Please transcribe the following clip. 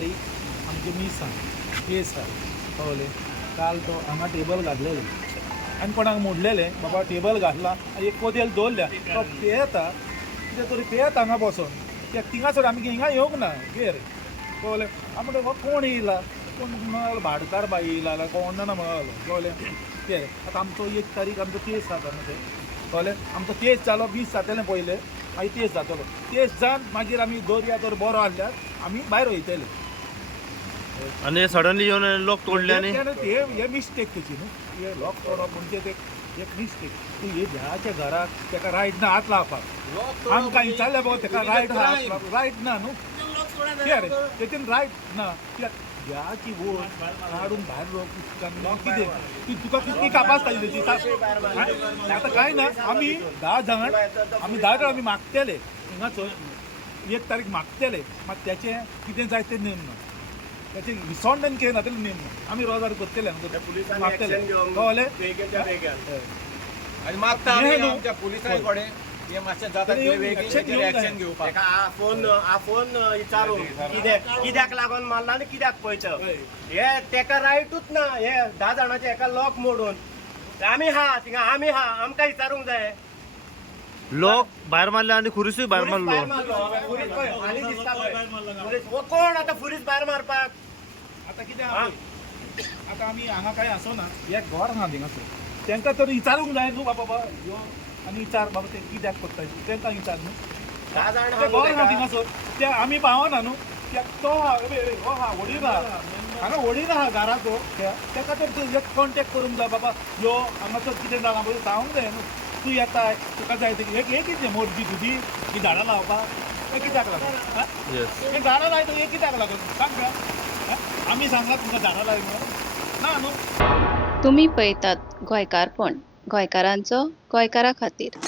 तारीख आमचे मिसान केस कळले काल तो हांगा टेबल घातलेले आनी कोणाक मोडलेले बाबा टेबल घातला एक कोदेल दवरल्या तो पेयता कितें तरी पेयत हांगा बसोन कित्याक थिंगासर आमी हिंगा येवंक ना घेर कळले आमी म्हणटा हो कोण येयला कोण मेळलो भाडकार बाई येयला जाल्यार कोण ना मेळलो कळले ते आतां आमचो 1 तारीख आमचो केस जाता न्हू ते कळले आमचो केस जालो 20 जातलें पयलें मागीर तेच जातलो तेच जावन मागीर आमी दर्या तर बरो आसल्यार आमी भायर वयतले आणि सडनली येवन लॉक तोडले आणि हे मिस्टेक तेची न्हू हे लॉक तोडप म्हणजे ते एक मिस्टेक तूं हे देवाच्या घराक ताका रायट ना हात लावपाक आमकां विचारलें बाबा ताका रायट ना न्हू कितें रे तेतून रायट ना कित्याक देवाची वोट काडून भायर कितें तुका कितली कापासता तेची आतां कांय ना आमी 10 जाण आमी मागतले हिंगाचो 1 तारीख मागतले मात त्याचें कितें जाय तें नेम त्याचे विसंडन केलें ना तें नेम आमी रोजार करतले मागतले कळ्ळें आनी मागता आमी आमच्या पुलिसां कडेन हे मातशें जाता एक्शन घेवपाक फोन विचारून कित्याक लागून मारला आनी कित्याक पळयता हे तेका रायटूच ना हे 10 जाणांचे एका लॉक मोडून आमी हा थिंगा आमी हा आमकां विचारूंक जाय लॉक भायर मारले आणि खुरीसूय भायर मारलो आनी दिसता पळय कोण आतां फुरीस भायर मारपाक आतां कितें आतां आमी हांगा कांय आसोना एक घर आहा थिंगासर तांकां तर विचारूंक जाय न्हू बाबा यो आनी विचार बाबा ते कित्याक करता तांकां विचार न्हू 10 जाण ते घर आहा थिंगासर ते आमी पावना न्हू कित्याक तो हा हो हा वडील आहा हांगा वडील आहा घराचो ताका तर एक कॉन्टेक्ट करूंक जाय बाबा यो हांगासर कितें जालां पळय सांगूंक जाय न्हू तूं येताय तुका जाय ते एक कितें मोरजी तुजी ही झाडां लावपाक हें कित्याक लागून हें झाडां लायता हें कित्याक लागून सांग आमी सांगला तुमकां झाडां लाय म्हणून ना न्हू तुम्ही पळयतात गोंयकारपण गोंयकारांचो गोंयकारा खातीर.